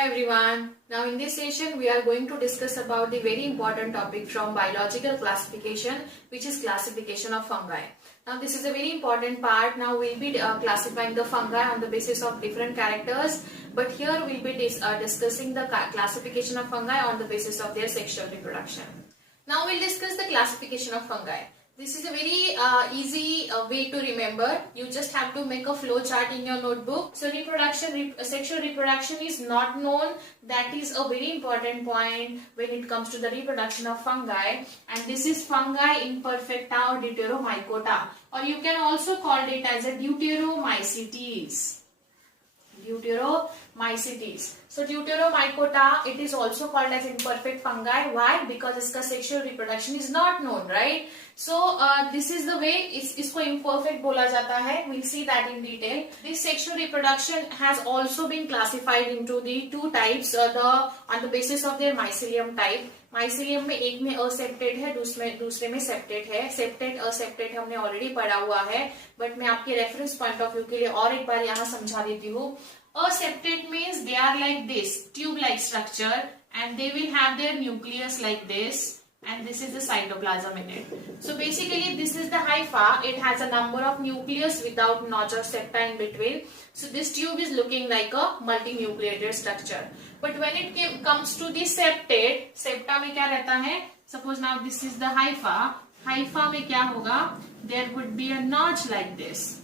Hello everyone. Now in this session we are going to discuss about the very important topic from biological classification, which is classification of fungi. Now this is a very important part. Now we'll be classifying the fungi on the basis of different characters, but here we'll be discussing the classification of fungi on the basis of their sexual reproduction. Now we'll discuss the classification of fungi. This is a very easy way to remember. You just have to make a flow chart in your notebook. So sexual reproduction is not known. That is a very important when it comes to the reproduction of fungi. And this is fungi imperfecta or Deuteromycota, or you can also call it as a Deuteromycetes. Deuteromycetes. So Deuteromycota, it is also called as imperfect fungi. Why? Because इसका sexual reproduction is not known, right? So this is the way इसको imperfect बोला जाता है. We'll see that in detail. This sexual reproduction has also been classified into the two types. On the basis of their mycelium type. Mycelium में एक में accepted है, दूसरे में सेप्टेड है. सेप्टेड असेप्टेड हमने ऑलरेडी पढ़ा हुआ है, बट मैं आपके रेफरेंस पॉइंट ऑफ व्यू के लिए और एक बार यहाँ समझा देती हूँ. Aseptate means they are like this, tube-like structure, and they will have their nucleus like this, and this is the cytoplasm in it. So basically, this is the hypha. It has a number of nucleus without notch or septa in between. So this tube is looking like a multinucleated structure. But when it comes to the septate, septa में क्या रहता है? Suppose now this is the hypha. Hypha में क्या होगा? There would be a notch like this.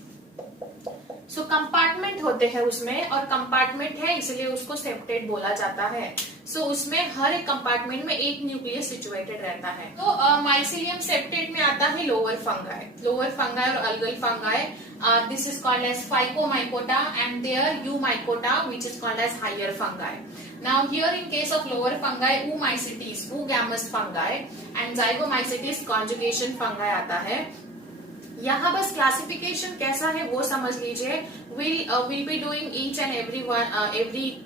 So compartment होते हैं उसमें, और कंपार्टमेंट है इसलिए उसको सेप्टेट बोला जाता है. सो उसमें हर एक कंपार्टमेंट में एक न्यूक्लियस सिचुएटेड रहता है. तो माइसिलियम सेप्टेट में आता है लोअर फंगाई और algal fungi. This is called as phycomycota and there eumycota which is called as higher fungi. Now here in case of lower fungi, Oomycetes, oogamous fungi, and Zygomycetes, conjugation fungi आता है. यहाँ बस classification कैसा है वो समझ लीजिए. we'll be doing each and every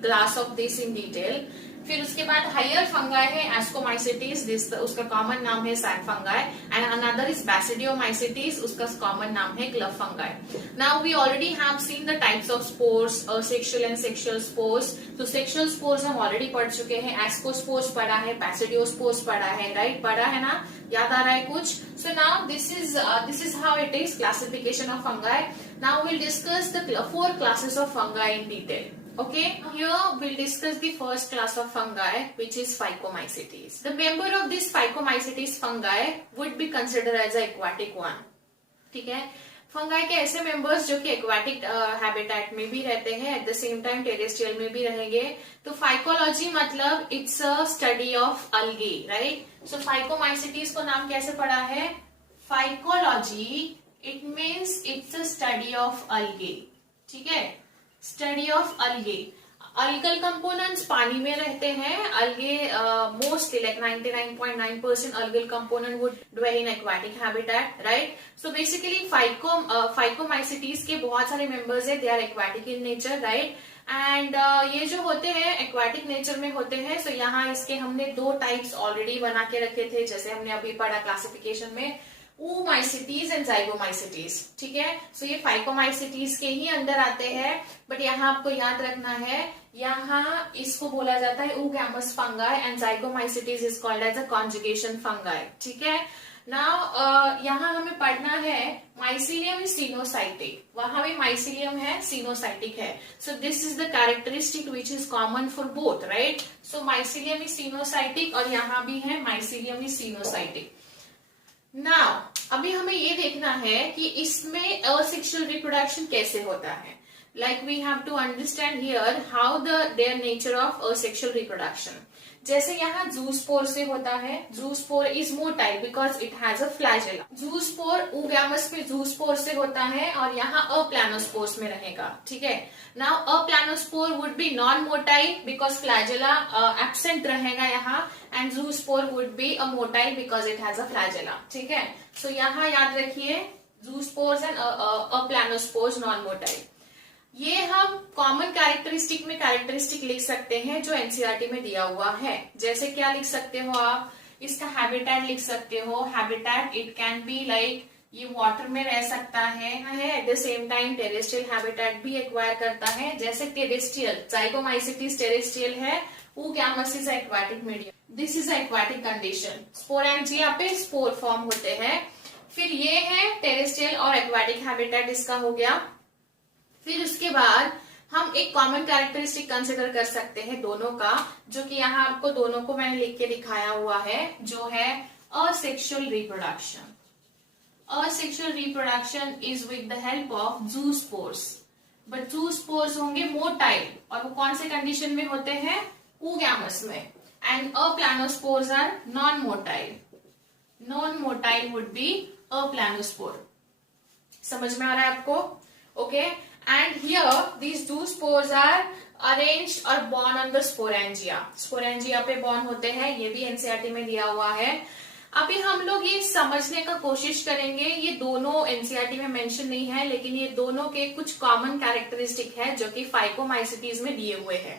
class of this in detail. फिर उसके बाद हायर फंगाई है एस्कोमाइसिटीज, उसका कॉमन नाम है sac fungi, and another is basidiomycetes, उसका कॉमन नाम है glove fungi. Now we already have seen the types of spores, sexual and sexual spores. तो सेक्सुअल स्पोर्स हम ऑलरेडी पढ़ चुके हैं. एस्कोस्पोर्स पढ़ा है, बैसिडियोस्पोर्स पढ़ा है, राइट? पढ़ा है ना? याद आ रहा है कुछ? So now this is how it is classification of fungi. Now we'll discuss the 4 classes of fungi in detail. Okay, here we'll discuss the first class of fungi, which is Phycomycetes. The member of this Phycomycetes fungi would be considered as an aquatic one. ठीक है? Fungi के ऐसे members जो कि aquatic habitat में भी रहते हैं, at the same time terrestrial में भी रहेंगे. तो फाइकोलॉजी मतलब it's a study of algae, right? So phycomycetes को नाम कैसे पढ़ा है? Phycology, it means it's a study of algae. ठीक है? Study of algae. Algal components पानी में रहते हैं. Algae mostly like 99.9% algal component would dwell in aquatic habitat, right? So basically phycomycetes के बहुत सारे मेंबर्स है. They are aquatic in nature, right? And ये जो होते हैं एक्वाटिक नेचर में होते हैं. सो यहाँ इसके हमने 2 टाइप्स ऑलरेडी बना के रखे थे, जैसे हमने अभी पढ़ा क्लासिफिकेशन में, Oomycetes एंड Zygomycetes. ठीक है? सो ये फाइकोमाइसिटीज के ही अंदर आते हैं, बट यहाँ आपको याद रखना है, यहाँ इसको बोला जाता है oogamous fungi and Zygomycetes is called as a conjugation fungi. ठीक है? नाउ यहाँ हमें पढ़ना है माइसिलियम इज सिनोसाइटिक. वहां भी माइसिलियम है, सिनोसाइटिक है. So this is the characteristic which is common for both, right? So mycelium is coenocytic और यहाँ भी है माइसिलियम इज सिनोसाइटिक. नाउ अभी हमें ये देखना है कि इसमें असेक्सुअल रिप्रोडक्शन कैसे होता है. Like we have to understand here how their nature of asexual reproduction. जैसे यहाँ जूस्पोर से होता है. Zoospore is motile because it has a flagella. Zoospore oogamous में जूस्पोर से होता है और यहाँ अप्लानोस्पोर्स में रहेगा. ठीक है? Now aplanospore would be non motile because flagella absent रहेगा यहाँ, and zoospore would be a motile because it has a flagella. ठीक है? सो यहाँ याद रखिए zoospores and aplanospores non motile. ये हम कॉमन कैरेक्टरिस्टिक में कैरेक्टरिस्टिक लिख सकते हैं जो एनसीईआरटी में दिया हुआ है. जैसे क्या लिख सकते हो आप? इसका हैबिटेट लिख सकते हो. Habitat it can be like ये वाटर में रह सकता है eight the same time terrestrial habitat भी एक्वायर करता है। जैसे टेरेस्ट्रियल जाइगोमाइसिटीज टेरेस्ट्रियल है, oogamous is aquatic medium, this is aquatic condition. Sporangia पे स्पोर फॉर्म होते हैं। फिर ये है टेरेस्ट्रियल और एक्वाटिक हैबिटेट, इसका हो गया। फिर उसके बाद हम एक कॉमन कैरेक्टरिस्टिक कंसिडर कर सकते हैं दोनों का, जो कि यहाँ आपको दोनों को मैंने लिख के दिखाया हुआ है, जो है asexual reproduction. Asexual reproduction is with the help of zoospores, but zoospores होंगे मोटाइल, और वो कौन से कंडीशन में होते हैं, oogamous में, and aplanospores are non-motile. Non-motile would be aplanospore. समझ में आ रहा है आपको? Okay, and here these zoospores are arranged or born on the sporangia. Sporangia पे born होते हैं, ये भी एनसीईआरटी में दिया हुआ है। अभी हम लोग ये समझने का कोशिश करेंगे, ये दोनों एनसीईआरटी में मेंशन नहीं है, लेकिन ये दोनों के कुछ कॉमन कैरेक्टरिस्टिक है जो कि फाइकोमाइसिटीज में दिए हुए हैं।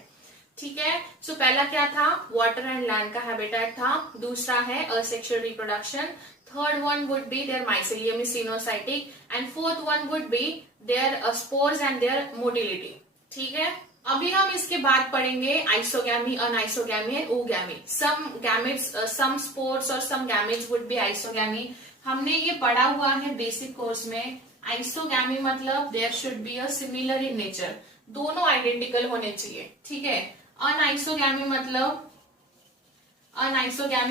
ठीक है, सो पहला क्या था, वाटर एंड लैंड का हैबिटेट था। दूसरा है asexual reproduction. Third one would be their mycelium is coenocytic, and fourth one would be their spores and their motility. ठीक है, अभी हम इसके बाद पढ़ेंगे isogamy, anisogamy and oogammy. Same gametes, same spores और same gametes would be isogamy. हमने ये पढ़ा हुआ है बेसिक कोर्स में। आइसोगैमी मतलब there should be a similar in nature, दोनों आइडेंटिकल होने चाहिए। ठीक है, अनआइसोगैमी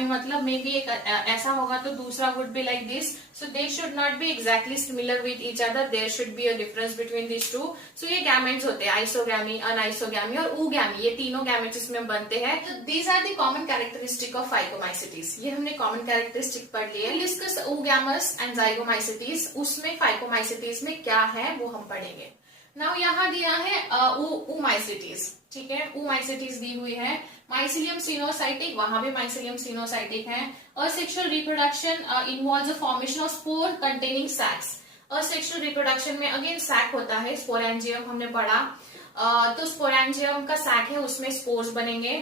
मतलब मे बी एक ऐसा होगा तो दूसरा would be like this, so they should not be exactly similar with each other, there should be a difference between this two. So ये गैमेट्स होते हैं, आइसोगैमी, अनआइसोगैमी और oogammy, ये तीनों गैमेट्स इसमें बनते हैं। तो these are the common characteristic of phycomycetes. ये हमने कॉमन कैरेक्टरिस्टिक पढ़ लिए। डिस्कस oogamous एंड जाइगोमाइसिटीज, उसमें फाइकोमाइसिटीज में क्या है वो हम पढ़ेंगे। नाउ यहाँ दिया है oomaisities। ठीक है, oomaisities दी हुई है। माइसिलियम सिनोसाइटिक, वहां भी माइसिलियम सिनोसाइटिक है। Asexual reproduction involves the formation of spore containing sacs. Asexual reproduction में अगेन सैक होता है, स्पोरेंजियम हमने पढ़ा। तो स्पोरेंजियम का सैक है, उसमें स्पोर्स बनेंगे।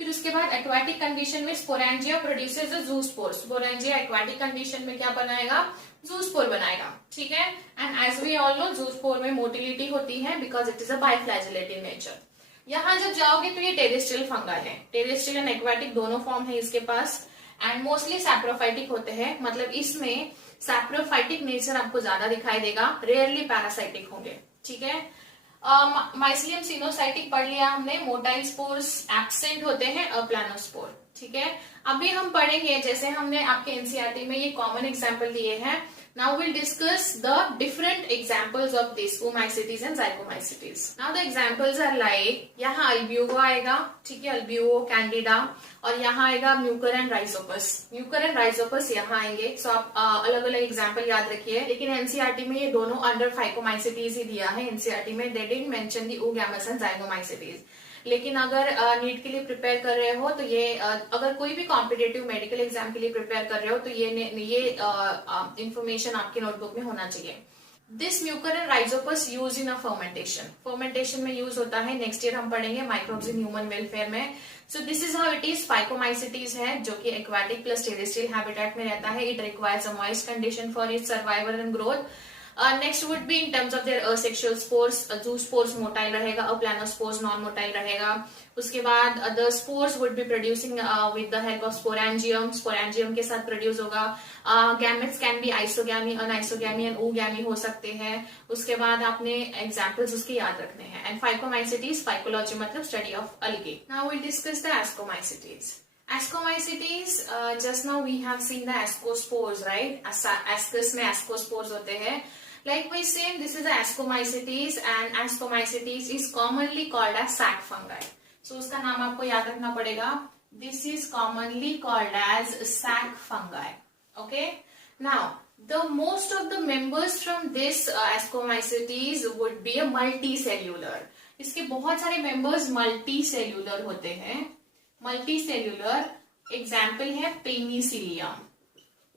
फिर उसके बाद एक्वाटिक कंडीशन में sporangia produces a zoospore. Sporangia aquatic condition में क्या बनाएगा, जूस्पोर बनाएगा। ठीक है, and as we all know zoospore में मोटिलिटी होती है because it is a biflagellate in nature. यहाँ जब जाओगे तो ये टेरेस्ट्रियल फंगाई है, टेरेस्ट्रियल एंड एक्वाटिक दोनों फॉर्म है इसके पास, एंड मोस्टली सैप्रोफाइटिक होते हैं, मतलब इसमें सैप्रोफाइटिक नेचर आपको ज्यादा दिखाई देगा, रेयरली पैरासाइटिक होंगे। ठीक है, माइसिलियम सिनोसाइटिक पढ़ लिया हमने। मोटाइल स्पोर्स एब्सेंट होते हैं, अप्लानोस्पोर। ठीक है, अभी हम पढ़ेंगे, जैसे हमने आपके एनसीईआरटी में ये कॉमन एग्जांपल दिए हैं। Now will discuss the different examples of this oomaisities and zygomycetes. Now the examples are like, यहाँ अल्ब्यूगो आएगा, ठीक है, अल्ब्यूगो कैंडिडा, और यहाँ आएगा mucor and rhizopus. Mucor and rhizopus यहाँ आएंगे। सो आप अलग अलग एग्जांपल याद रखिए, लेकिन एनसीईआरटी में ये दोनों अंडर फाइकोमाइसिटीज ही दिया है। एनसीईआरटी में they didn't mention the oogamous and zygomycetes. लेकिन अगर नीट के लिए प्रिपेयर कर रहे हो तो ये अगर कोई भी कॉम्पिटेटिव मेडिकल एग्जाम के लिए प्रिपेयर कर रहे हो तो ये इंफॉर्मेशन आपके नोटबुक में होना चाहिए। This Mucor and Rhizopus use in a fermentation, fermentation में यूज होता है। नेक्स्ट ईयर हम पढ़ेंगे माइक्रोब्स इन ह्यूमन वेलफेयर में। So this is how it is. Phycomycetes है जो कि एक्वाटिक प्लस टेरेस्ट्रियल हैबिटेट में रहता है। It requires a moist condition for its survival and growth. Next would be in terms of their asexual spores, zoospores motile रहेगा, aplanospores non motile रहेगा। उसके बाद the spores would be producing with the help of sporangium, sporangium के साथ produce होगा। Gametes can be isogamy, anisogamy and oogammy हो सकते हैं। उसके बाद आपने एग्जांपल्स उसके याद रखने हैं। एंड फाइकोमाइसिटीज, फाइकोलॉजी मतलब स्टडी ऑफ अलगे। Now will discuss the ascomycetes. Ascomycetes, just now we have seen the ascospores, right? Ascus में ascospores होते हैं। Likewise, same, this is the ascomycetes, and ascomycetes is commonly called as sac fungi. So उसका नाम आपको याद रखना पड़ेगा। This is commonly called as sac fungi. Okay? Now, the most of the members from this ascomycetes would be a multicellular. इसके बहुत सारे members multicellular होते हैं। मल्टीसेल्यूलर एग्जाम्पल है पेनिसिलियम,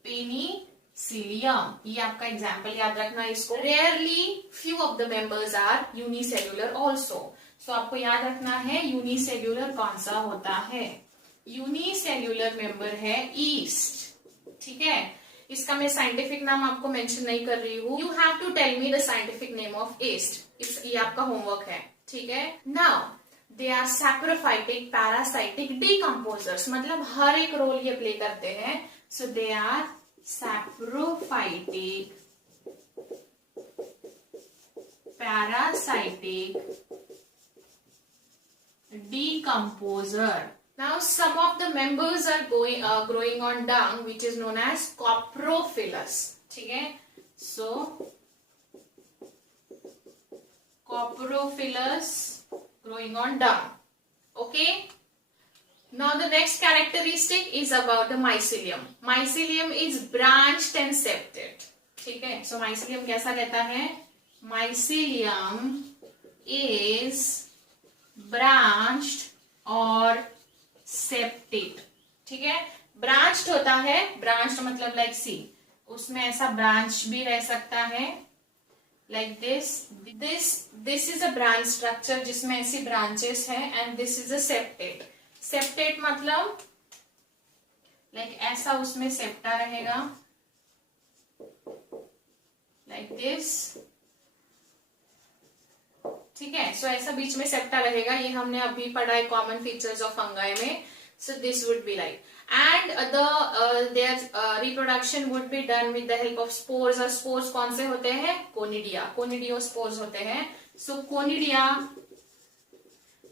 पेनिसिलियम, ये आपका एग्जाम्पल याद रखना इसको। Rarely few of the members are unicellular also. So आपको याद रखना है यूनिसेल्यूलर कौन सा होता है। यूनिसेल्यूलर मेंबर है ईस्ट। ठीक है, इसका मैं साइंटिफिक नाम आपको मेंशन नहीं कर रही हूँ. You have to tell me the scientific name of yeast. ये आपका होमवर्क है. ठीक है. Now they are saprophytic, parasitic, decomposers. मतलब हर एक रोल ये प्ले करते हैं. So they are saprophytic, parasitic, decomposer. Now some of the members are growing on dung, which is known as coprophilous. ठीक है. So coprophilous growing on dung. Okay. Now the next characteristic is about the mycelium. Mycelium is branched and septate. ठीक है. So mycelium कैसा रहता है? Mycelium is branched और septate. ठीक है. branched होता है, branched मतलब like सी, उसमें ऐसा branch भी रह सकता है like this is a branch structure जिसमें ऐसी branches है, and this is a septate. septate मतलब like ऐसा उसमें septa रहेगा like this. ठीक है. सो ऐसा बीच में सेप्टा रहेगा. ये हमने अभी पढ़ा है कॉमन फीचर्स ऑफ फंगाई में. So this would be like, and the their reproduction would be done with the help of spores. और स्पोर्स कौन से होते हैं? कोनिडिया, कोनिडियो स्पोर्स होते हैं. सो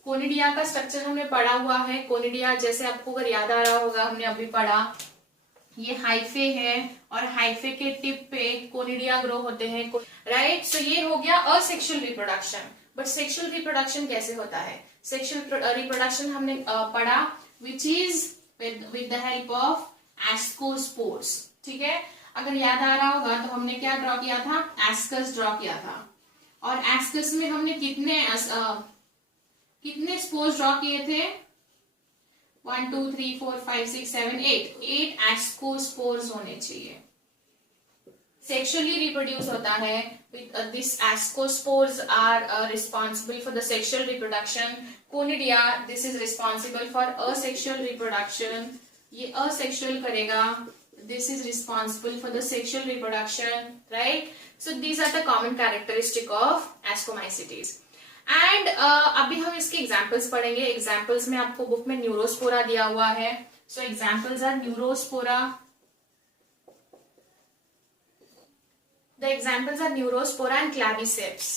कोनिडिया का स्ट्रक्चर हमने पढ़ा हुआ है. कोनिडिया जैसे आपको अगर याद आ रहा होगा, हमने अभी पढ़ा, ये हाइफे है और हाइफे के टिप पे कोनिडिया ग्रो होते हैं. राइट. सो ये हो गया asexual reproduction. But sexual reproduction कैसे होता है? सेक्सुअल रिप्रोडक्शन हमने पढ़ा which is with the help of ascospores. ठीक है. अगर याद आ रहा होगा तो हमने क्या ड्रॉ किया था? एस्कस ड्रॉ किया था. और एस्कस में हमने कितने स्पोर्स ड्रॉ किए थे? 1 2 3 4 5 6 7 8 एस्कोस्पोर्स होने चाहिए. सेक्सुअली रिप्रोड्यूस होता है. These ascospores are responsible for the sexual reproduction. Conidia, this is responsible for asexual reproduction. ये asexual करेगा. This is responsible for the sexual reproduction, right? So these are the common characteristic of ascomycetes. And अभी हम इसके examples पढ़ेंगे. Examples में आपको book में Neurospora दिया हुआ है. So examples are Neurospora. The examples are Neurospora and Claviceps.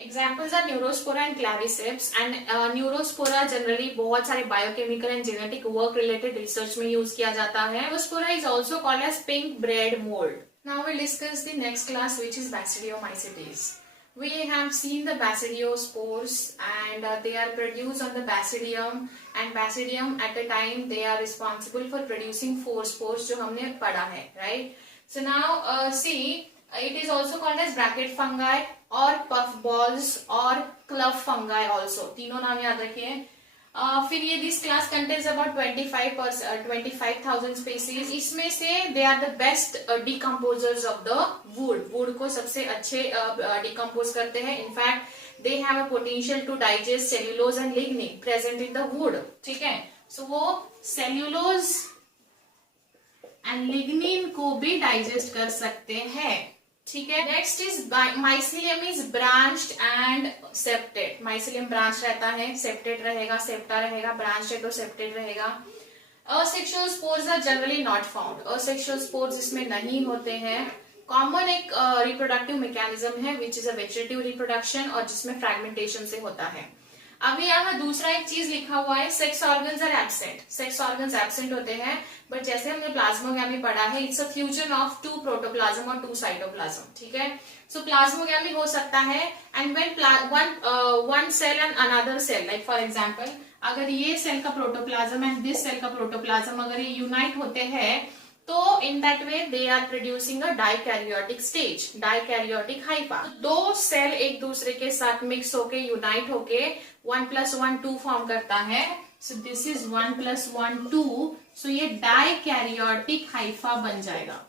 Examples are Neurospora and Claviceps. And Neurospora generally बहुत सारे biochemical and genetic work related research में use किया जाता है. Neurospora is also called as pink bread mold. Now we'll discuss the next class, which is Basidiomycetes. We have seen the Basidiospores, and they are produced on the Basidium, and Basidium at a time they are responsible for producing 4 spores जो हमने पढ़ा है, right? So now see, it is also called as bracket fungi or puff balls or club fungi also. तीनों नाम याद रखिए. फिर ये this class contains about 25,000 species. इसमें से they are the best decomposers of the wood. Wood को सबसे अच्छे डिकम्पोज करते हैं. In fact they have a potential to digest cellulose and lignin present in the wood. ठीक है. सो वो सेल्यूलोज एंड लिग्निन को भी डाइजेस्ट कर सकते हैं. ठीक है. Next is mycelium is branched and septate. Mycelium branch रहता है, सेप्टेड रहेगा, सेप्टा रहेगा. ब्रांच है तो सेप्टेड रहेगा. Asexual spores are generally not found. Asexual spores इसमें नहीं होते हैं. कॉमन एक रिप्रोडक्टिव मैकेनिज्म है which is a vegetative reproduction, और जिसमें फ्रैगमेंटेशन से होता है. अभी यहाँ दूसरा एक चीज लिखा हुआ है, sex organs are absent. Sex organs absent होते हैं, बट जैसे हमने प्लाज्मोगैमी पढ़ा है, it's a fusion of 2 protoplasm और 2 साइटोप्लाज्म. ठीक है. सो प्लाज्मोगैमी हो सकता है, and when one cell and another cell, like for example, अगर ये सेल का प्रोटोप्लाज्म एंड दिस सेल का प्रोटोप्लाज्म अगर ये यूनाइट होते हैं, तो in that way they are producing a dikaryotic stage, dikaryotic hypha. 2 cell एक दूसरे के साथ मिक्स होके यूनाइट होके 1 + 1 2 फॉर्म करता है. So this is 1 + 1 2. सो ये डाइकैरियोटिक हाइफा बन जाएगा.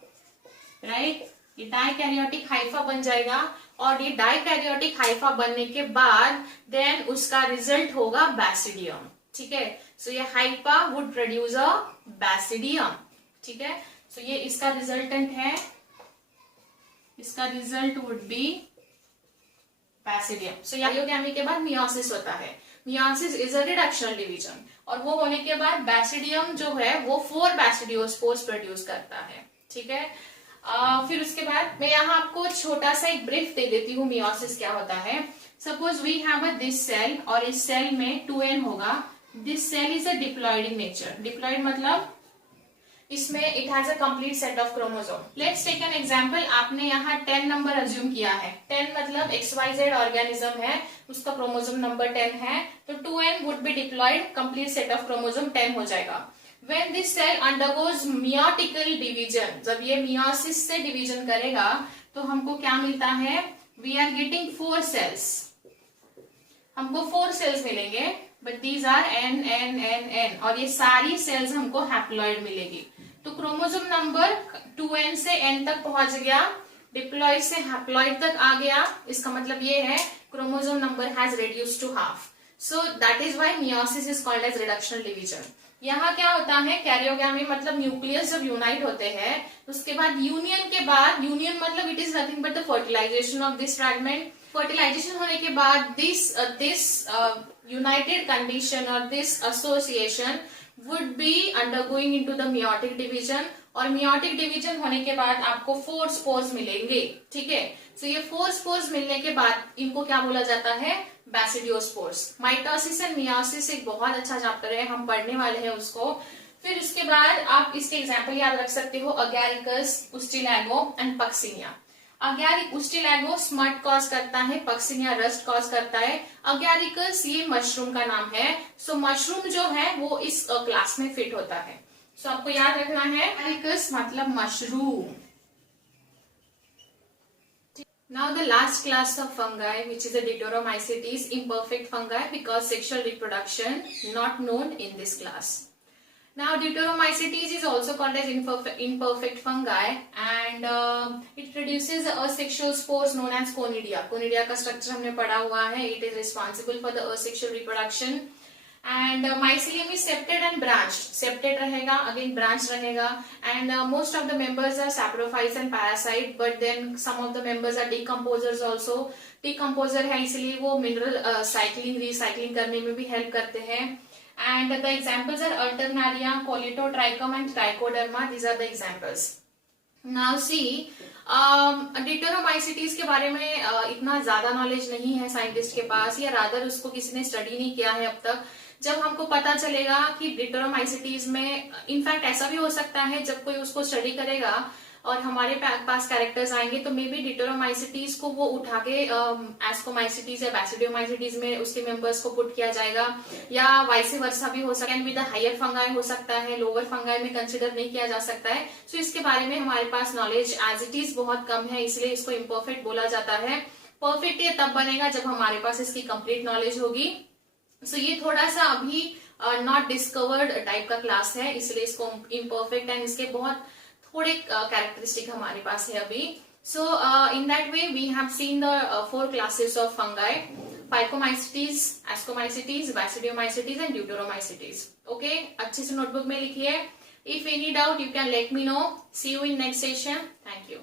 राइट. ये डाइकैरियोटिक हाइफा बन जाएगा, और ये डाइकैरियोटिक हाइफा बनने के बाद देन उसका रिजल्ट होगा बैसिडियम. ठीक है. सो ये HEPA would produce a basidium, ठीक है। सो ये इसका रिजल्टेंट है, इसका result would be basidium. So endogamy के बाद मियोसिस होता है। Meiosis is a reductional division, और वो होने के बाद बैसिडियम जो है वो 4 बैसिडियोस्पोर्स प्रोड्यूस करता है, ठीक है। फिर उसके बाद मैं यहाँ आपको छोटा सा एक ब्रीफ दे देती हूँ मियोसिस क्या होता है। Suppose we have a this cell, और इस सेल में 2n होगा। This cell is a diploid in nature. Diploid मतलब इसमें it has a complete set of chromosome. Let's take an example. आपने यहाँ 10 नंबर अज्यूम किया है। 10 मतलब XYZ ऑर्गेनिज्म है, उसका क्रोमोसोम नंबर 10 है, तो 2n would be diploid, complete set of chromosome 10 हो जाएगा। When this cell undergoes meiotical division, जब ये मियोसिस से डिवीजन करेगा तो हमको क्या मिलता है? We are getting 4 cells. हमको 4 सेल्स मिलेंगे, but these are n n n n, और ये सारी सेल्स हमको हैप्लॉइड मिलेगी। तो क्रोमोसोम नंबर 2n से n तक पहुंच गया, डिप्लॉइड से हैप्लॉइड तक आ गया। इसका मतलब ये है chromosome number has reduced to half. So that is why meiosis is called as reductional division. यहाँ क्या होता है, कैरियोगैमी मतलब न्यूक्लियस जब यूनाइट होते हैं, उसके बाद यूनियन के बाद, यूनियन मतलब it is nothing but the fertilization of this fragment. Fertilization होने के बाद दिस यूनाइटेड कंडीशन और this association would be undergoing into the meiotic division, और मियोटिक डिवीजन होने के बाद आपको 4 स्पोर्स मिलेंगे, ठीक है। सो ये 4 स्पोर्स मिलने के बाद इनको क्या बोला जाता है? बैसिडियोस्पोर्स। माइटोसिस एंड मियोसिस एक बहुत अच्छा चैप्टर है, हम पढ़ने वाले हैं उसको। फिर उसके बाद आप इसके एग्जाम्पल याद रख सकते हो, agaricus, ustilago and puccinia. Ustilago smut cause करता है, पक्सिनिया रस्ट कॉज करता है। अगैरिकस ये मशरूम का नाम है। सो मशरूम जो है वो इस क्लास में फिट होता है। सो आपको याद रखना है, अगैरिकस मतलब mushroom. Now the last class of fungi, which is a Deuteromycetes, imperfect fungi, because sexual reproduction not known in this class. Now Deuteromycetes is also called as imperfect fungi, and it produces asexual spores known as conidia. Conidia का structure हमने पढ़ा हुआ है. It is responsible for the asexual reproduction. And mycelium is septate and branched. Septate रहेगा, again branched रहेगा, and most of the members are saprophytes and parasite, but then some of the members are decomposers also. Decomposer है इसलिए वो mineral cycling, recycling करने में भी help करते हैं. And the examples are Alternaria, Colletotrichum and Trichoderma. These are the examples. Now see, Deuteromycetes के बारे में इतना ज्यादा नॉलेज नहीं है साइंटिस्ट के पास, या रादर उसको किसी ने स्टडी नहीं किया है अब तक। जब हमको पता चलेगा कि Deuteromycetes में, इनफैक्ट ऐसा भी हो सकता है जब कोई उसको स्टडी करेगा और हमारे पास कैरेक्टर्स आएंगे तो मे बी Deuteromycetes को वो उठा के एस्कोमाइसिटीज या बैसिडियोमाइसिटीज में उसके मेंबर्स को पुट किया जाएगा, या वाइस वर्सा भी हो सकता है। विद हायर फंगाई हो सकता है, लोअर फंगाई में कंसिडर नहीं किया जा सकता है। सो इसके बारे में हमारे पास नॉलेज एज इट इज बहुत कम है, इसलिए इसको इम्परफेक्ट बोला जाता है। परफेक्ट ये तब बनेगा जब हमारे पास इसकी कंप्लीट नॉलेज होगी। सो ये थोड़ा सा अभी नॉट डिस्कवर्ड टाइप का क्लास है, इसलिए इसको इम्परफेक्ट एंड इसके बहुत थोड़े कैरेक्टरिस्टिक हमारे पास है अभी। So in that way we have seen the 4 classes of fungi: phycomycetes, ascomycetes, basidiomycetes and deuteromycetes. Okay, अच्छे से नोटबुक में लिखिए। If any doubt you can let me know. See you in next session. Thank you.